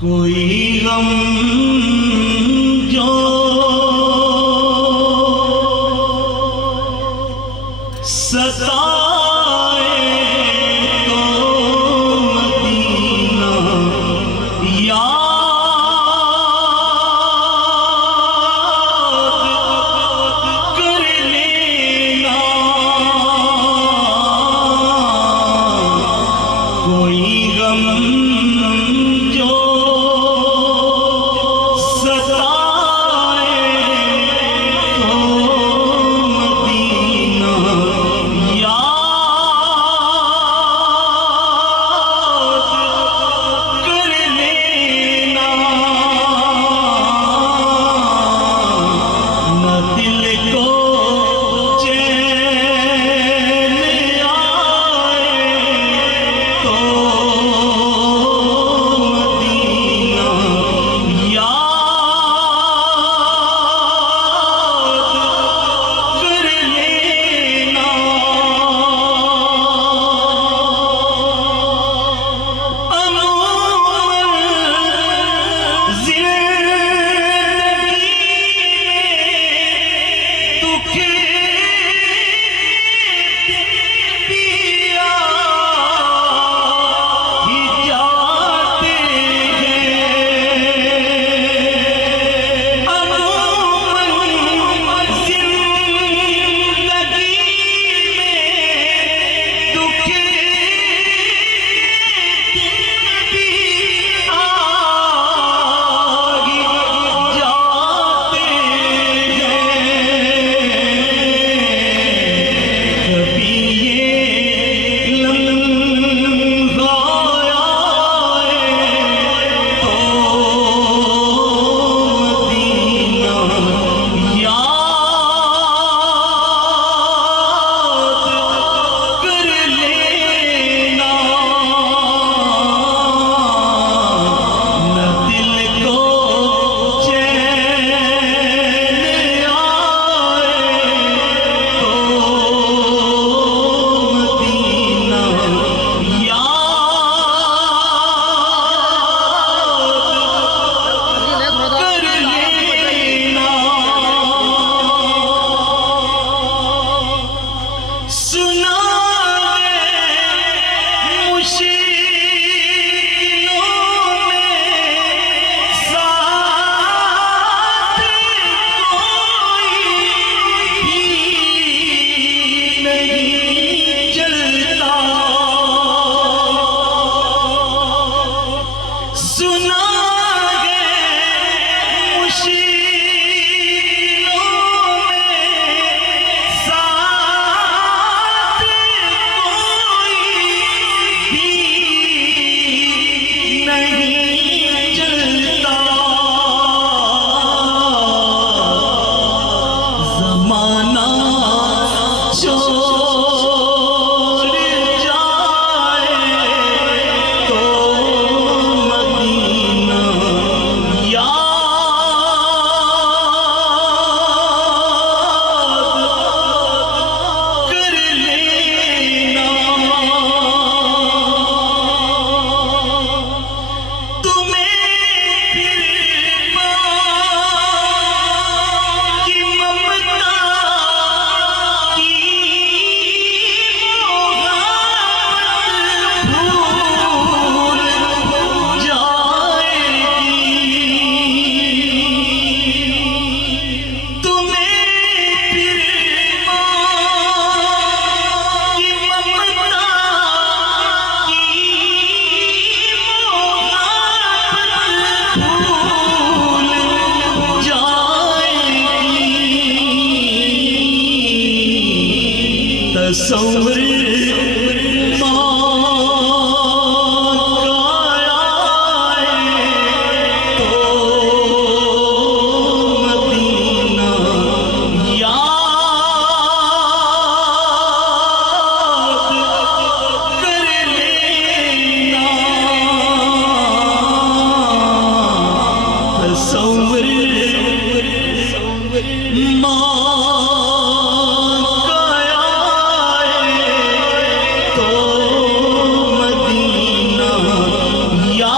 कोई गम जो सताए तो मदीना याद कर लेना। कोई गम जो सताए तो मदीना याद कर लेना। न दिल को चैन आए तो मदीना याद कर लेना। अमूमन ज़िंदगी में दुख भी आ ही जाते हैं। अमूमन ज़िंदगी में दुख भी आ ही जाते हैं। कभी ये लम्हा आए तो मदीना याद कर लेना। न दिल को चैन आए तो मदीना याद कर लेना। सुना मुश्किलों में साथ कोई भी नहीं चलता। सुना है मुश्किलों में साथ कोई भी नहीं चलता। ज़माना छोड़ जाए तो मदीना याद कर लेना। तुम्हें फिर की ममता की मोहब्बत भूल जाएगी। तुम्हें फिर की ममता की मोहब्बत भूल जाएगी। तस्वीर तो मदीना याद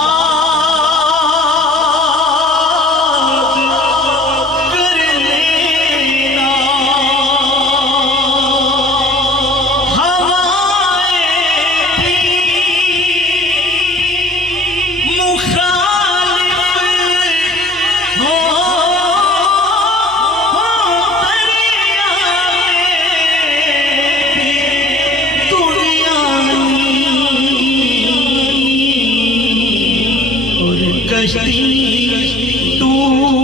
कश्ती टूट